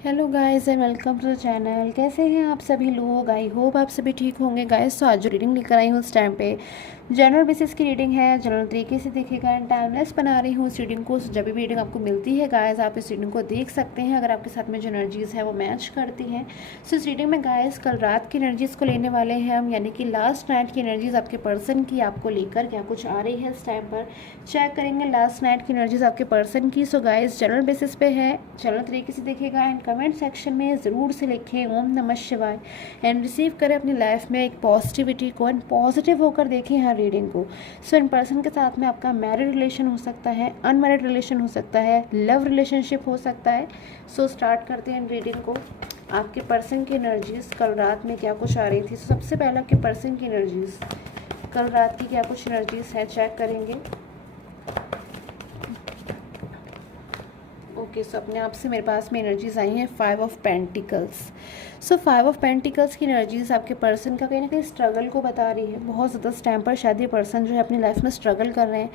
Hello guys and welcome to the channel. कैसे हैं आप सभी लोग? आई होप आप सभी ठीक होंगे गाइस। तो आज जो रीडिंग लेकर आई हूँ उस टाइम पे जनरल बेसिस की रीडिंग है। जनरल तरीके से देखिएगा एंड टाइमलेस बना रही हूँ इस रीडिंग को। जब भी रीडिंग आपको मिलती है गाइस आप इस रीडिंग को देख सकते हैं अगर आपके साथ में जो एनर्जीज़ है वो मैच करती हैं। सो इस रीडिंग में गाइस कल रात की एनर्जीज़ को लेने वाले हैं हम, यानी कि लास्ट नाइट की एनर्जीज़ आपके पर्सन की आपको लेकर क्या कुछ आ रही है इस टाइम पर चेक करेंगे लास्ट नाइट की एनर्जीज आपके पर्सन की। सो गाइस जनरल बेसिस पे है, जनरल तरीके से देखिएगा एंड कमेंट सेक्शन में ज़रूर से लिखें ओम नमः शिवाय एंड रिसीव करें अपनी लाइफ में एक पॉजिटिविटी को एंड पॉजिटिव होकर देखें हर रीडिंग को। सो इन पर्सन के साथ में आपका मैरिड रिलेशन हो सकता है, अनमैरिड रिलेशन हो सकता है, लव रिलेशनशिप हो सकता है। सो स्टार्ट करते हैं इन रीडिंग को। आपके पर्सन की एनर्जीज कल रात में क्या कुछ आ रही थी। सबसे पहले आपके पर्सन की एनर्जीज कल रात की क्या कुछ एनर्जीज है चेक करेंगे। ओके सो अपने आप से मेरे पास में एनर्जीज आई हैं 5 of pentacles. So 5 of pentacles की एनर्जीज आपके पर्सन का कहीं ना कहीं स्ट्रगल को बता रही है। बहुत ज़्यादा इस टाइम पर शायद ये पर्सन जो है अपनी लाइफ में स्ट्रगल कर रहे हैं।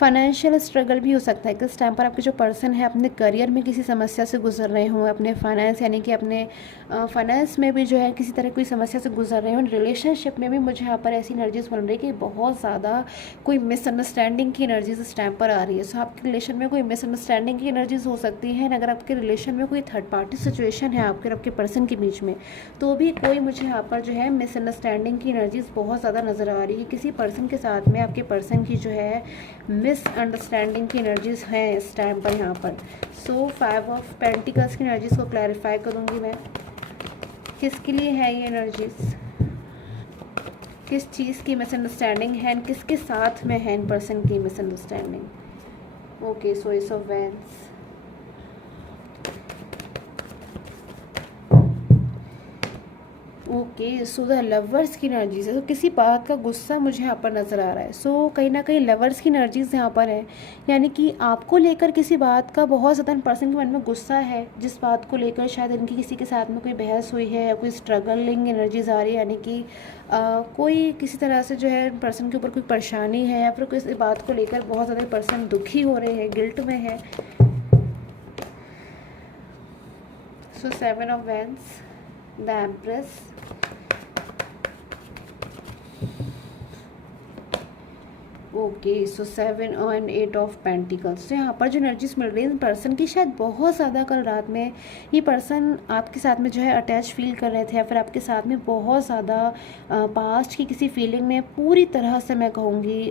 फाइनेंशियल स्ट्रगल भी हो सकता है कि इस टाइम पर आपके जो पर्सन है अपने करियर में किसी समस्या से गुजर रहे हों, अपने फाइनेंस यानी कि अपने फाइनेंस में भी जो है किसी तरह कोई समस्या से गुजर रहे हों। रिलेशनशिप में भी मुझे यहाँ पर ऐसी एनर्जीज बन रही है कि बहुत ज़्यादा कोई मिसअंडरस्टैंडिंग की एनर्जीज इस टाइम पर आ रही है। सो आपके रिलेशन में कोई मिसअंडरस्टैंडिंग की एनर्जीज हो सकती है। अगर आपके रिलेशन में कोई थर्ड पार्टी सिचुएशन है आपके और आपके पर्सन के बीच में, तो भी कोई मुझे यहाँ पर जो है मिसअंडरस्टैंडिंग की एनर्जीज बहुत ज़्यादा नज़र आ रही है। किसी पर्सन के साथ में आपके पर्सन की जो है मिसअंडरस्टैंडिंग की एनर्जीज हैं इस टाइम पर यहाँ पर। सो 5 ऑफ पेंटिकल्स की एनर्जीज को क्लैरिफाई करूँगी मैं। किसके लिए है ये एनर्जीज, किस चीज़ की मिसअंडरस्टैंडिंग है, किसके साथ में है इन पर्सन की misunderstanding. Okay so S of wands, okay so the lovers की एनर्जीज है। तो किसी बात का गुस्सा मुझे यहाँ पर नज़र आ रहा है। सो कहीं ना कहीं लवर्स की एनर्जीज यहाँ पर है, यानी कि आपको लेकर किसी बात का बहुत ज़्यादा इन पर्सन के मन में गुस्सा है, जिस बात को लेकर शायद इनकी किसी के साथ में कोई बहस हुई है या कोई स्ट्रगलिंग एनर्जीज आ रही है, यानी कि कोई किसी तरह से जो है पर्सन के ऊपर कोई परेशानी है या फिर किसी बात को लेकर बहुत ज़्यादा पर्सन दुखी हो रहे हैं, गिल्ट में है। सो 7 of wands, the empress, okay so 7 and 8 of pentacles. तो यहाँ पर जो एनर्जीज मिल रही है पर्सन की, शायद बहुत ज़्यादा कल रात में ये पर्सन आपके साथ में जो है अटैच फील कर रहे थे या फिर आपके साथ में बहुत ज़्यादा पास्ट की किसी फीलिंग में पूरी तरह से मैं कहूँगी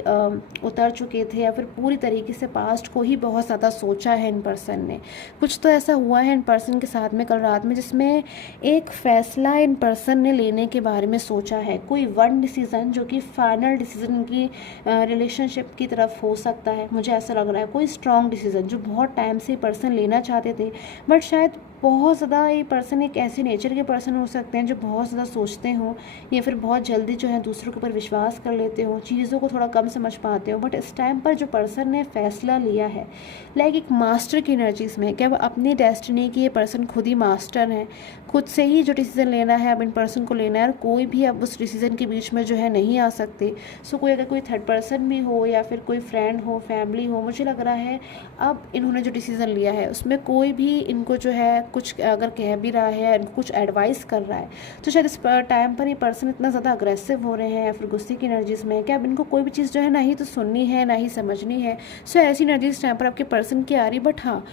उतर चुके थे, या फिर पूरी तरीके से पास्ट को ही बहुत ज़्यादा सोचा है इन पर्सन ने। कुछ तो ऐसा हुआ है इन पर्सन के साथ में कल रात में जिसमें एक फ़ैसला इन पर्सन ने लेने के बारे में सोचा है। कोई वन डिसीज़न जो कि फाइनल डिसीज़न की रिलेशनशिप की तरफ हो सकता है, मुझे ऐसा लग रहा है। कोई स्ट्रॉन्ग डिसीजन जो बहुत टाइम से पर्सन लेना चाहते थे, बट शायद बहुत ज़्यादा ये पर्सन एक ऐसे नेचर के पर्सन हो सकते हैं जो बहुत ज़्यादा सोचते हों या फिर बहुत जल्दी जो है दूसरों के ऊपर विश्वास कर लेते हो, चीज़ों को थोड़ा कम समझ पाते हो। बट इस टाइम पर जो पर्सन ने फैसला लिया है लाइक एक मास्टर की एनर्जीज में, क्या अपनी डेस्टिनी की ये पर्सन खुद ही मास्टर हैं, खुद से ही जो डिसीज़न लेना है अब इन पर्सन को लेना है और कोई भी अब उस डिसीज़न के बीच में जो है नहीं आ सकते। सो कोई अगर कोई थर्ड पर्सन भी हो या फिर कोई फ्रेंड हो, फैमिली हो, मुझे लग रहा है अब इन्होंने जो डिसीज़न लिया है उसमें कोई भी इनको जो है कुछ अगर कह भी रहा है, इनको कुछ एडवाइस कर रहा है, तो शायद इस टाइम पर ये पर्सन इतना ज़्यादा अग्रेसिव हो रहे हैं या फिर गुस्से की एनर्जीज में कि अब इनको कोई भी चीज़ जो है ना ही तो सुननी है ना ही समझनी है। सो ऐसी एनर्जीज टाइम पर आपके पर्सन की आ रही। बट हाँ,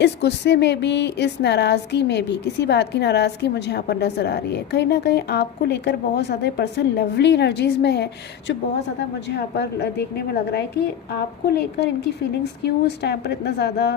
इस गुस्से में भी, इस नाराज़गी में भी, किसी बात की नाराज़गी मुझे यहाँ पर नज़र आ रही है। कहीं ना कहीं आपको लेकर बहुत ज़्यादा पर्सन लवली एनर्जीज़ में है, जो बहुत ज़्यादा मुझे यहाँ पर देखने में लग रहा है कि आपको लेकर इनकी फीलिंग्स क्यों इस टाइम पर इतना ज़्यादा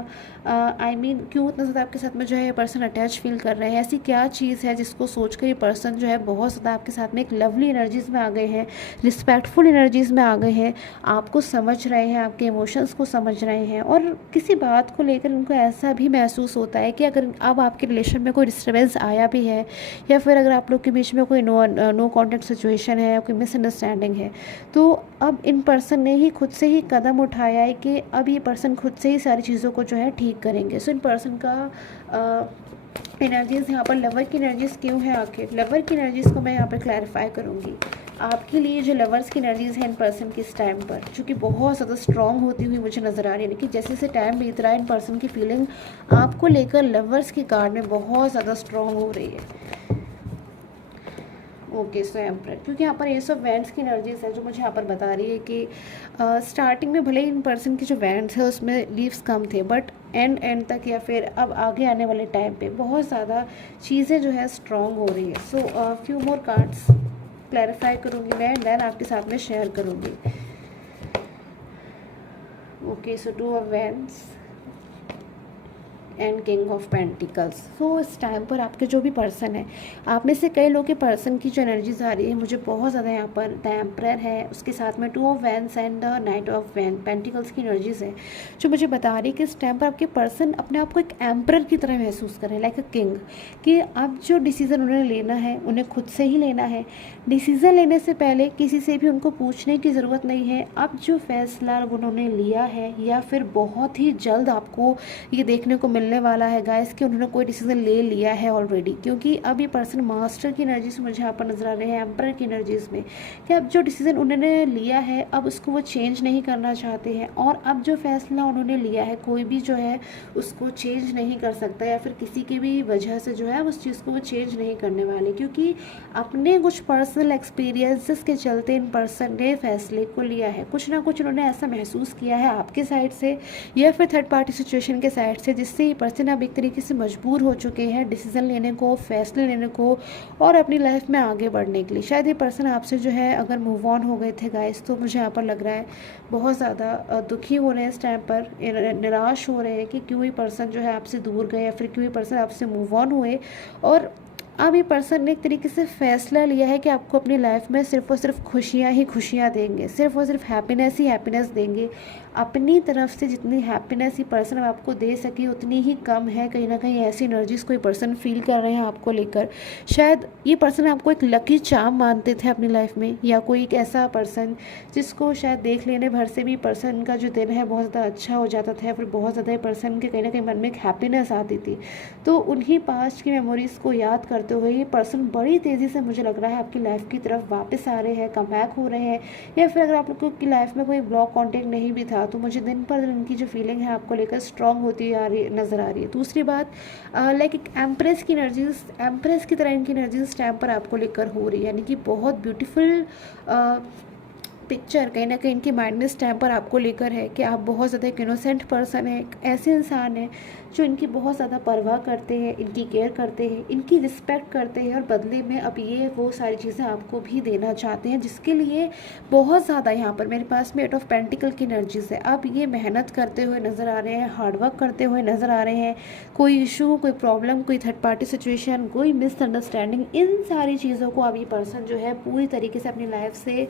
क्यों इतना ज़्यादा आपके साथ में जो है ये पर्सन अटैच फील कर रहे हैं। ऐसी क्या चीज़ है जिसको सोच कर ये पर्सन जो है बहुत ज़्यादा आपके साथ में एक लवली एनर्जीज़ में आ गए हैं, रिस्पेक्टफुल एनर्जीज़ में आ गए हैं, आपको समझ रहे हैं, आपके इमोशंस को समझ रहे हैं। और किसी बात को लेकर उनको ऐसा भी महसूस होता है कि अगर अब आपके रिलेशन में कोई डिस्टर्बेंस आया भी है या फिर अगर आप लोग के बीच में कोई नो कॉन्टेक्ट सिचुएशन है, कोई मिसअंडरस्टैंडिंग है, तो अब इन पर्सन ने ही खुद से ही कदम उठाया है कि अब ये पर्सन खुद से ही सारी चीज़ों को जो है ठीक करेंगे। सो इन पर्सन का एनर्जीज़ यहाँ पर लवर की एनर्जीज़ क्यों है, आखिर लवर की एनर्जीज़ को मैं यहाँ पर क्लैरिफाई करूँगी। आपके लिए जो लवर्स की एनर्जीज़ हैं इन पर्सन की इस टाइम पर, जो कि बहुत ज़्यादा स्ट्रॉन्ग होती हुई मुझे नज़र आ रही है। यानी कि जैसे जैसे टाइम बीत रहा है इन पर्सन की फीलिंग आपको लेकर लवर्स की कार्ड में बहुत ज़्यादा स्ट्रॉन्ग हो रही है। ओके, सो एम्परर, क्योंकि यहाँ पर एस ऑफ वैंड्स की एनर्जीज है जो मुझे यहाँ पर बता रही है कि स्टार्टिंग में भले ही इन पर्सन की जो वैंड्स है उसमें लीव्स कम थे, बट एंड तक या फिर अब आगे आने वाले टाइम पे बहुत ज़्यादा चीज़ें जो है स्ट्रॉन्ग हो रही है। So few more cards clarify करूँगी मैं, देन आपके साथ में शेयर करूँगी। Okay, so 2 of wands and king of pentacles. So इस टाइम पर आपके जो भी पर्सन है, आप में से कई लोग के पर्सन की जो एनर्जीज आ रही है मुझे बहुत ज़्यादा यहाँ पर द एम्परर है, उसके साथ में 2 of wands and the night of pentacles की एनर्जीज है जो मुझे बता रही है कि इस टाइम पर आपके पर्सन अपने आप को एक एम्परर की तरह महसूस कर रहे हैं, लाइक अ किंग, कि अब जो डिसीज़न उन्होंने लेना है उन्हें खुद से ही लेना है। डिसीज़न लेने से पहले किसी से भी उनको पूछने की ज़रूरत नहीं है। अब जो फैसला उन्होंने लिया है या फिर बहुत ही जल्द आपको ये देखने को मिलने वाला है गाइस कि उन्होंने कोई डिसीजन ले लिया है ऑलरेडी, क्योंकि अब ये पर्सन मास्टर की एनर्जी से मुझे यहाँ पर नजर आ रहे हैं, एम्परर की एनर्जीज में, कि अब जो डिसीजन उन्होंने लिया है अब उसको वो चेंज नहीं करना चाहते हैं, और अब जो फैसला उन्होंने लिया है कोई भी जो है उसको चेंज नहीं कर सकता, या फिर किसी की भी वजह से जो है उस चीज़ को वो चेंज नहीं करने वाले, क्योंकि अपने कुछ पर्सनल एक्सपीरियंसेस के चलते इन पर्सन ने फैसले को लिया है। कुछ ना कुछ उन्होंने ऐसा महसूस किया है आपके साइड से या फिर थर्ड पार्टी सिचुएशन के साइड से, जिससे ये पर्सन अब एक तरीके से मजबूर हो चुके हैं डिसीजन लेने को, फैसले लेने को और अपनी लाइफ में आगे बढ़ने के लिए। शायद ये पर्सन आपसे जो है अगर मूव ऑन हो गए थे गाइस, तो मुझे यहाँ पर लग रहा है बहुत ज़्यादा दुखी हो रहे हैं इस टाइम पर, निराश हो रहे हैं कि क्यों ये पर्सन जो है आपसे दूर गए या फिर क्यों ये पर्सन आपसे मूव ऑन हुए। और अब ये पर्सन ने एक तरीके से फैसला लिया है कि आपको अपनी लाइफ में सिर्फ और सिर्फ खुशियाँ ही खुशियाँ देंगे, सिर्फ और सिर्फ हैप्पीनेस ही हैप्पीनेस देंगे। अपनी तरफ से जितनी हैप्पीनेस ये पर्सन आपको दे सके उतनी ही कम है। कहीं ना कहीं ऐसी एनर्जीज़ कोई पर्सन फील कर रहे हैं आपको लेकर। शायद ये पर्सन आपको एक लकी चार्म मानते थे अपनी लाइफ में, या कोई एक ऐसा पर्सन जिसको शायद देख लेने भर से भी पर्सन का जो दिन है बहुत ज़्यादा अच्छा हो जाता था, फिर बहुत ज़्यादा पर्सन के कहीं ना कहीं मन में एक हैप्पीनेस आती थी। तो उन्हीं पास्ट की मेमोरीज़ को याद करते हुए ये पर्सन बड़ी तेज़ी से मुझे लग रहा है आपकी लाइफ की तरफ वापस आ रहे हैं, कम बैक हो रहे हैं। या फिर अगर आप लोगों की लाइफ में कोई ब्लॉक कॉन्टेक्ट नहीं भी था तो मुझे दिन पर दिन उनकी जो फीलिंग है आपको लेकर स्ट्रॉन्ग होती आ रही नज़र आ रही है। दूसरी बात, लाइक एक एम्प्रेस की एनर्जीज, एम्प्रेस की तरह इनकी एनर्जीज टाइम पर आपको लेकर हो रही है, यानी कि बहुत ब्यूटीफुल पिक्चर कहीं ना कहीं इनकी माइंड में इस टाइम पर आपको लेकर है कि आप बहुत ज़्यादा एक इनोसेंट पर्सन है, एक ऐसे इंसान है जो इनकी बहुत ज़्यादा परवाह करते हैं, इनकी केयर करते हैं, इनकी रिस्पेक्ट करते हैं, और बदले में अब ये वो सारी चीज़ें आपको भी देना चाहते हैं, जिसके लिए बहुत ज़्यादा यहाँ पर मेरे पास में 8 ऑफ पेंटिकल की एनर्जीज है। अब ये मेहनत करते हुए नज़र आ रहे हैं, हार्डवर्क करते हुए नज़र आ रहे हैं। कोई इशू, कोई प्रॉब्लम, कोई थर्ड पार्टी सिचुएशन, कोई मिसअंडरस्टैंडिंग, इन सारी चीज़ों को अब ये पर्सन जो है पूरी तरीके से अपनी लाइफ से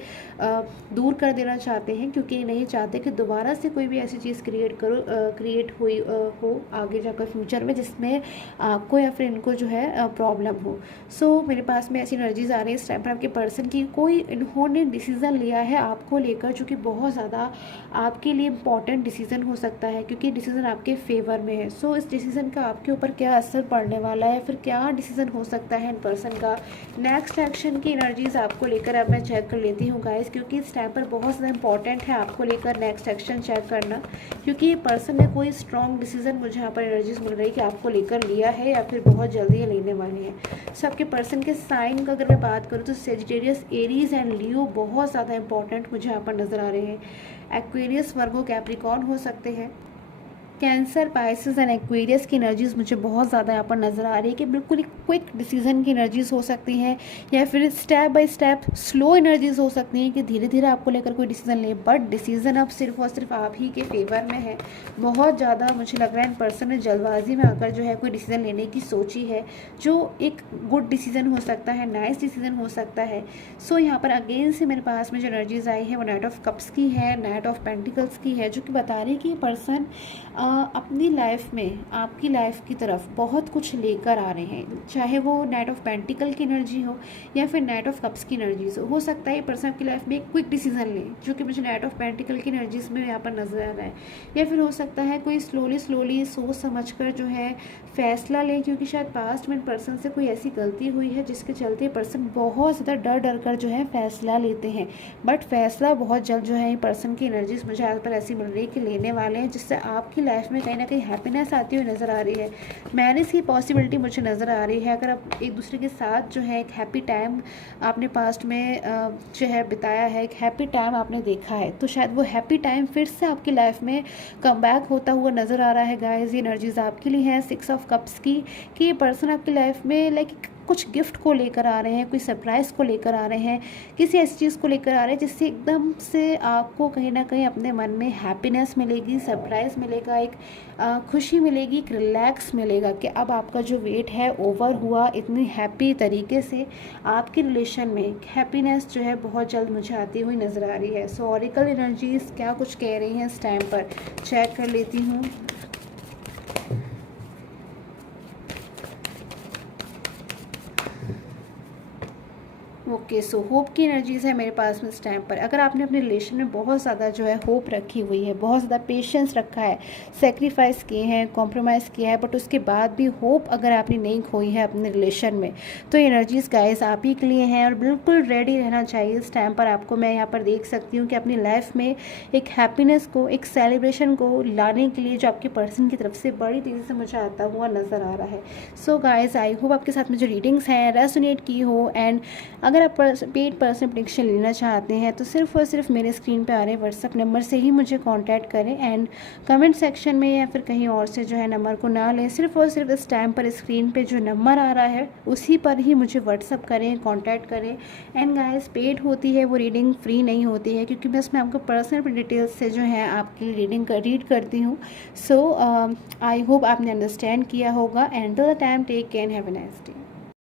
दूर कर देना चाहते हैं, क्योंकि ये नहीं चाहते कि दोबारा से कोई भी ऐसी चीज़ क्रिएट हुई हो आगे जाकर फ्यूचर में जिसमें आपको या फिर इनको जो है प्रॉब्लम हो। सो मेरे पास में ऐसी एनर्जीज आ रही है इस टाइम पर आपके पर्सन की, कोई इन्होंने डिसीज़न लिया है आपको लेकर जो कि बहुत ज़्यादा आपके लिए इम्पॉर्टेंट डिसीज़न हो सकता है, क्योंकि डिसीज़न आपके फेवर में है। सो इस डिसीज़न का आपके ऊपर क्या असर पड़ने वाला है, फिर क्या डिसीज़न हो सकता है इन पर्सन का, नेक्स्ट एक्शन की एनर्जीज आपको लेकर अब मैं चेक कर लेती हूँ गाइस, क्योंकि इस टाइम पर बहुत ज़्यादा इंपॉर्टेंट है आपको लेकर नेक्स्ट एक्शन चेक करना, क्योंकि पर्सन ने कोई स्ट्रॉन्ग डिसीजन मुझे यहाँ पर एनर्जीज मिल रही है कि आपको लेकर लिया है या फिर बहुत जल्दी ये लेने वाले हैं। सो आपके पर्सन के साइन का अगर मैं बात करूँ तो सेजिटेरियस, एरीज एंड लियो बहुत ज़्यादा इंपॉर्टेंट मुझे यहाँ पर नज़र आ रहे हैं। एक्वेरियस, वर्गो, कैप्रिकॉर्न हो सकते हैं। कैंसर, पाइसेस एंड एक्वेरियस की एनर्जीज़ मुझे बहुत ज़्यादा यहाँ पर नज़र आ रही है कि बिल्कुल एक क्विक डिसीजन की एनर्जीज़ हो सकती हैं, या फिर step by step slow energies हो सकती हैं कि धीरे धीरे आपको लेकर कोई डिसीजन ले, बट डिसीजन अब सिर्फ और सिर्फ आप ही के फेवर में है। बहुत ज़्यादा मुझे लग रहा है इन पर्सन ने जल्दबाजी में आकर जो है कोई डिसीजन लेने की सोची है, जो एक गुड डिसीजन हो सकता है, नाइस डिसीजन हो सकता है। सो यहाँ पर अगेन से मेरे पास में जो एनर्जीज़ आई है वो नाइट ऑफ कप्स की है, नाइट ऑफ पेंटिकल्स की है, जो कि बता रही है कि पर्सन अपनी लाइफ में आपकी लाइफ की तरफ बहुत कुछ लेकर आ रहे हैं, चाहे वो नाइट ऑफ पेंटिकल की एनर्जी हो या फिर नाइट ऑफ कप्स की एनर्जीज हो सकता है ये पर्सन आपकी लाइफ में एक क्विक डिसीजन ले, जो कि मुझे नाइट ऑफ पेंटिकल की एनर्जीज में यहाँ पर नजर आ रहा है। या फिर हो सकता है कोई स्लोली सोच समझ कर जो है फैसला लें, क्योंकि शायद पास्ट में पर्सन से कोई ऐसी गलती हुई है जिसके चलते पर्सन बहुत ज़्यादा डर कर जो है फैसला लेते हैं, बट फैसला बहुत जल्द जो है ये पर्सन की एनर्जीज मुझे आज पर ऐसी मिल रही है कि लेने वाले हैं, जिससे आपकी लाइफ में कहीं ना कहीं हैप्पीनेस आती हुई नज़र आ रही है। मैरिज की पॉसिबिलिटी मुझे नज़र आ रही है। अगर आप एक दूसरे के साथ जो है एक हैप्पी टाइम आपने पास्ट में जो है बिताया है, एक हैप्पी टाइम आपने देखा है, तो शायद वो हैप्पी टाइम फिर से आपकी लाइफ में कम बैक होता हुआ नज़र आ रहा है। गाइस, ये एनर्जीज आपके लिए हैं 6 ऑफ कप्स की, कि ये पर्सन आपकी लाइफ में लाइक कुछ गिफ्ट को लेकर आ रहे हैं, कोई सरप्राइज़ को लेकर आ रहे हैं, किसी ऐसी चीज़ को लेकर आ रहे हैं जिससे एकदम से आपको कहीं ना कहीं अपने मन में हैप्पीनेस मिलेगी, सरप्राइज़ मिलेगा, एक खुशी मिलेगी, एक रिलैक्स मिलेगा कि अब आपका जो वेट है ओवर हुआ। इतनी हैप्पी तरीके से आपके रिलेशन में हैप्पीनेस जो है बहुत जल्द मुझे आती हुई नज़र आ रही है। सो ऑरिकल एनर्जीज क्या कुछ कह रही हैं इस टाइम पर, चेक कर लेती हूँ। ओके, सो होप की एनर्जीज़ है मेरे पास में इस टाइम पर। अगर आपने अपने रिलेशन में बहुत ज़्यादा जो है होप रखी हुई है, बहुत ज़्यादा पेशेंस रखा है, सेक्रीफाइस किए हैं, कॉम्प्रोमाइज़ किया है, बट उसके बाद भी होप अगर आपने नहीं खोई है अपने रिलेशन में, तो एनर्जीज़ गाइस आप ही के लिए हैं और बिल्कुल रेडी रहना चाहिए इस टाइम पर। आपको मैं यहाँ पर देख सकती हूँ कि अपनी लाइफ में एक हैप्पीनेस को, एक सेलिब्रेशन को लाने के लिए जो आपके पर्सन की तरफ से बड़ी तेज़ी से मुझे आता हुआ नज़र आ रहा है। सो गाइस, आई होप आपके साथ में जो रीडिंग्स हैं रेजोनेट की हो। एंड अगर आप पेड पर्सनल प्रेडिक्शन लेना चाहते हैं तो सिर्फ और सिर्फ मेरे स्क्रीन पे आ रहे व्हाट्सएप नंबर से ही मुझे कांटेक्ट करें, एंड कमेंट सेक्शन में या फिर कहीं और से जो है नंबर को ना लें। सिर्फ और सिर्फ इस टाइम पर स्क्रीन पे जो नंबर आ रहा है उसी पर ही मुझे व्हाट्सअप करें, कांटेक्ट करें। एंड गाइस, पेड होती है वो रीडिंग, फ्री नहीं होती है, क्योंकि मैं इसमें आपको पर्सनल डिटेल्स से जो है आपकी रीडिंग रीड करती हूँ। सो आई होप आपने अंडरस्टैंड किया होगा। And till the time, take care, have a nice day.